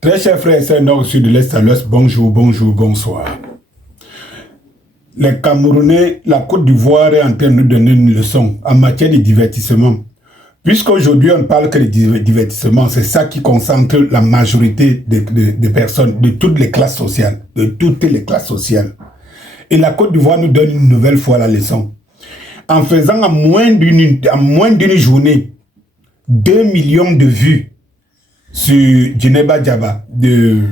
Très chers frères et sœurs nord, sud, de l'est à l'ouest, bonjour, bonjour, bonsoir. Les Camerounais, la Côte d'Ivoire est en train de nous donner une leçon en matière de divertissement. Puisqu'aujourd'hui on ne parle que de divertissement, c'est ça qui concentre la majorité des personnes, de toutes les classes sociales, de toutes les classes sociales. Et la Côte d'Ivoire nous donne une nouvelle fois la leçon. En faisant en moins d'une journée, 2 millions de vues sur Djeneba Diaba de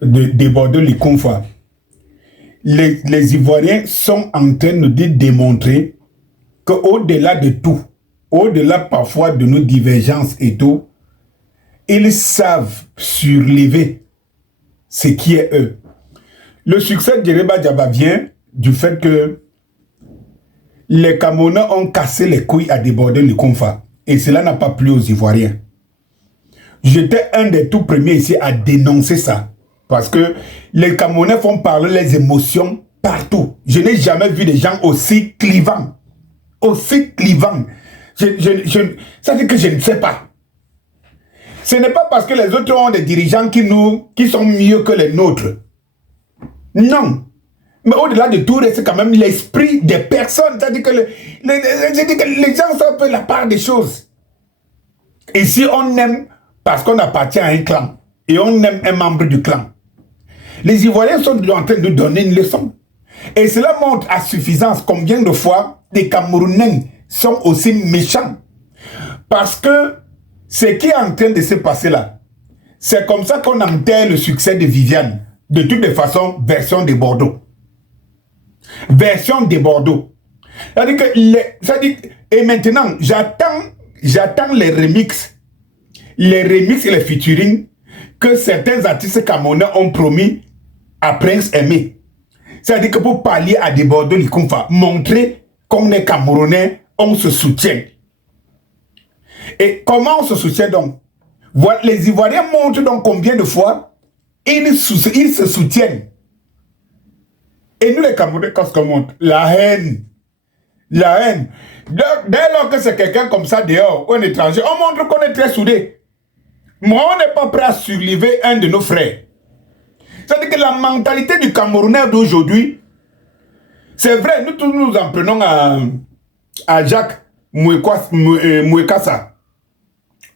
Bordeaux-Likonfa, les Ivoiriens sont en train de démontrer qu'au-delà de tout, au-delà parfois de nos divergences et tout, ils savent surlever ce qui est eux. Le succès de Djeneba Diaba vient du fait que les Camerounais ont cassé les couilles à déborder le Konfa. Et cela n'a pas plu aux Ivoiriens. J'étais un des tout premiers ici à dénoncer ça. Parce que les Camerounais font parler les émotions partout. Je n'ai jamais vu des gens aussi clivants. Aussi clivants. Ça veut dire que je ne sais pas. Ce n'est pas parce que les autres ont des dirigeants qui sont mieux que les nôtres. Non. Mais au-delà de tout, c'est quand même l'esprit des personnes. C'est-à-dire que, les gens sont un peu la part des choses. Ici, on aime parce qu'on appartient à un clan. Et on aime un membre du clan. Les Ivoiriens sont en train de nous donner une leçon. Et cela montre à suffisance combien de fois les Camerounais sont aussi méchants. Parce que ce qui est en train de se passer là, c'est comme ça qu'on enterre le succès de Viviane. De toutes les façons, version de Bordeaux. Version de Bordeaux. Et maintenant, j'attends les remixes et les featuring que certains artistes camerounais ont promis à Prince Aimé. C'est-à-dire que pour pallier à des Bordeaux Likonfa, montrer qu'on est Camerounais, on se soutient. Et comment on se soutient donc? Voilà, les Ivoiriens montrent donc combien de fois ils se soutiennent. Et nous les Camerounais, qu'est-ce qu'on montre? La haine. La haine. Dès lors que c'est quelqu'un comme ça dehors, ou un étranger, on montre qu'on est très soudés. Moi, on n'est pas prêt à surlever un de nos frères. C'est-à-dire que la mentalité du Camerounais d'aujourd'hui, c'est vrai, nous tous nous en prenons à Jacques Mouekassa.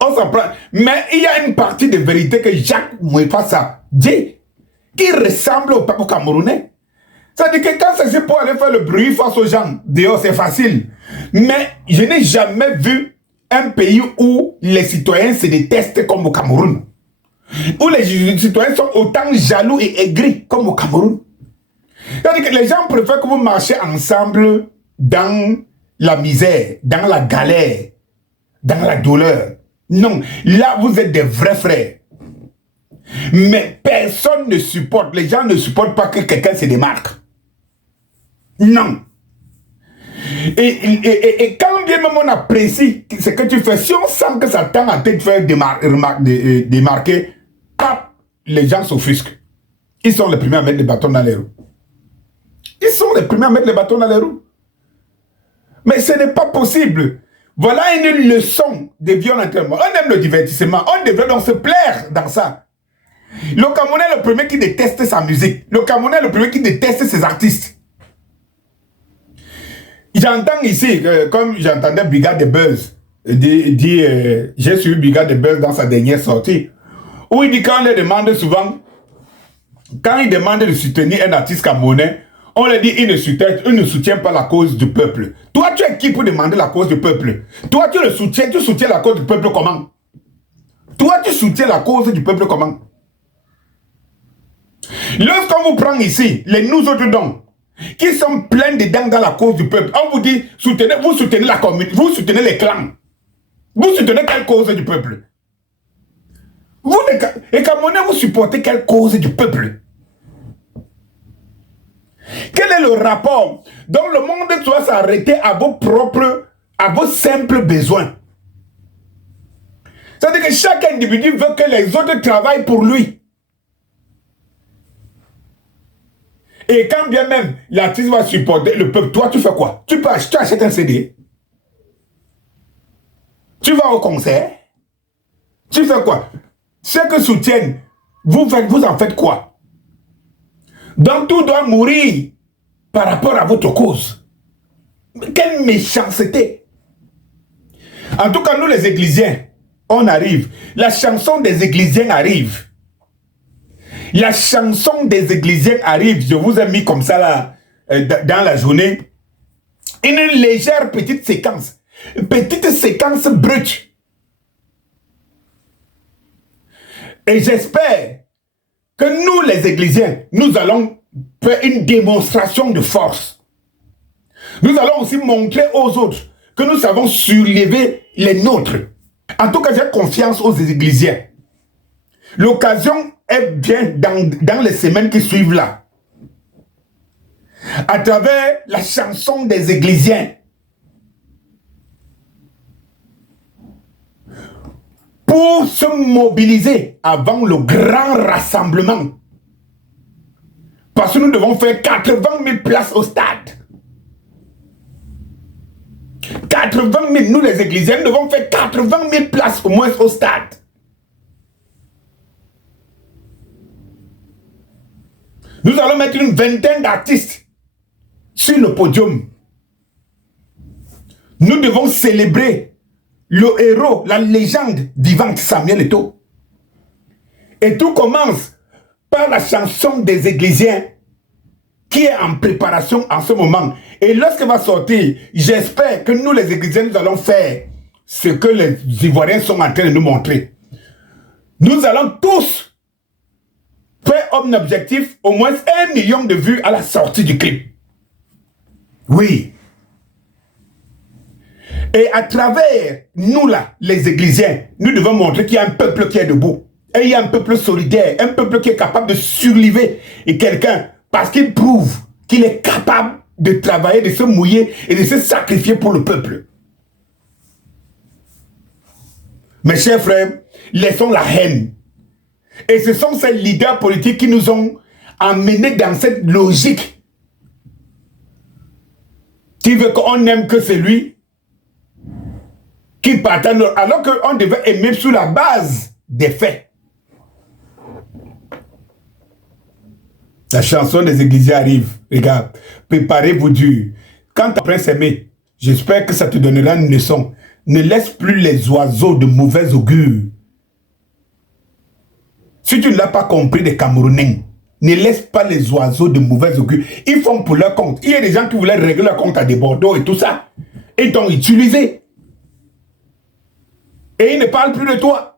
On s'en prend. Mais il y a une partie de vérité que Jacques Mouekassa dit, qui ressemble au peuple camerounais. C'est-à-dire que quand c'est pour aller faire le bruit face aux gens, dehors, c'est facile. Mais je n'ai jamais vu un pays où les citoyens se détestent comme au Cameroun. Où les citoyens sont autant jaloux et aigris comme au Cameroun. C'est-à-dire que les gens préfèrent que vous marchiez ensemble dans la misère, dans la galère, dans la douleur. Non, là vous êtes des vrais frères. Mais personne ne supporte, les gens ne supportent pas que quelqu'un se démarque. Non. Et quand bien même on apprécie ce que tu fais, si on sent que ça tend à te faire démarquer, les gens s'offusquent. Ils sont les premiers à mettre les bâtons dans les roues. Ils sont les premiers à mettre les bâtons dans les roues. Mais ce n'est pas possible. Voilà une leçon de violence. On aime le divertissement. On devrait donc se plaire dans ça. Le Camerounais est le premier qui déteste sa musique. Le Camerounais est le premier qui déteste ses artistes. J'entends ici, comme j'entendais Brigade de Buzz, j'ai suivi Brigade de Buzz dans sa dernière sortie, où il dit qu'on les demande souvent, quand il demande de soutenir un artiste camerounais, on lui dit il ne soutient pas la cause du peuple. Toi, tu es qui pour demander la cause du peuple? Toi, tu soutiens la cause du peuple comment? Toi, tu soutiens la cause du peuple comment? Lorsqu'on vous prend ici, nous autres dons, qui sont pleins dedans dans la cause du peuple, on vous dit, vous soutenez la communauté, vous soutenez les clans. Vous soutenez quelle cause du peuple? Vous, les Camerounais, vous supportez quelle cause du peuple? Quel est le rapport dont le monde doit s'arrêter à vos simples besoins? C'est-à-dire que chaque individu veut que les autres travaillent pour lui. Et quand bien même l'artiste va supporter le peuple, toi tu fais quoi? Tu achètes un CD? Tu vas au concert? Tu fais quoi? ceux qui soutiennent, vous en faites quoi? Donc tout doit mourir par rapport à votre cause. Quelle méchanceté! En tout cas, nous les Églisiens, on arrive. La chanson des Églisiens arrive. La chanson des Églisiens arrive. Je vous ai mis comme ça là, dans la journée. Une légère petite séquence. Une petite séquence brute. Et j'espère que nous les Églisiens, nous allons faire une démonstration de force. Nous allons aussi montrer aux autres que nous savons surlever les nôtres. En tout cas, j'ai confiance aux Églisiens. L'occasion est bien dans les semaines qui suivent là. À travers la chanson des Églisiens. Pour se mobiliser avant le grand rassemblement. Parce que nous devons faire 80 000 places au stade. 80 000, nous les Églisiens, nous devons faire 80 000 places au moins au stade. Nous allons mettre une vingtaine d'artistes sur le podium. Nous devons célébrer le héros, la légende vivante Samuel Eto'o. Et tout commence par la chanson des Églisiens qui est en préparation en ce moment. Et lorsqu'elle va sortir, j'espère que nous les Églisiens, nous allons faire ce que les Ivoiriens sont en train de nous montrer. Nous allons tous faire un objectif, au moins 1 million de vues à la sortie du clip. Oui. Et à travers nous là, les Églisiens, nous devons montrer qu'il y a un peuple qui est debout. Et il y a un peuple solidaire, un peuple qui est capable de surlever et quelqu'un, parce qu'il prouve qu'il est capable de travailler, de se mouiller et de se sacrifier pour le peuple. Mes chers frères, laissons la haine. Et ce sont ces leaders politiques qui nous ont emmenés dans cette logique qui veut qu'on n'aime que celui qui partage, alors qu'on devait aimer sur la base des faits. La chanson des Églisiens arrive. Regarde, préparez-vous dur. Quand tu apprends à s'aimer, j'espère que ça te donnera une leçon. Ne laisse plus les oiseaux de mauvais augure. Si tu ne l'as pas compris des Camerounais, ne laisse pas les oiseaux de mauvais augure. Ils font pour leur compte. Il y a des gens qui voulaient régler leur compte à des Bordeaux et tout ça. Et ils t'ont utilisé. Et ils ne parlent plus de toi.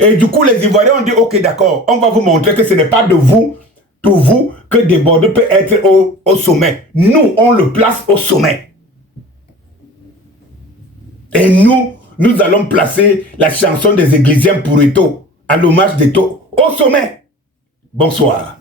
Et du coup, les Ivoiriens ont dit, ok, d'accord, on va vous montrer que ce n'est pas de vous, pour vous, que des Bordeaux peut être au sommet. Nous, on le place au sommet. Et nous allons placer la chanson des Églisiens pour Eto'o, à l'hommage d'Eto'o, au sommet. Bonsoir.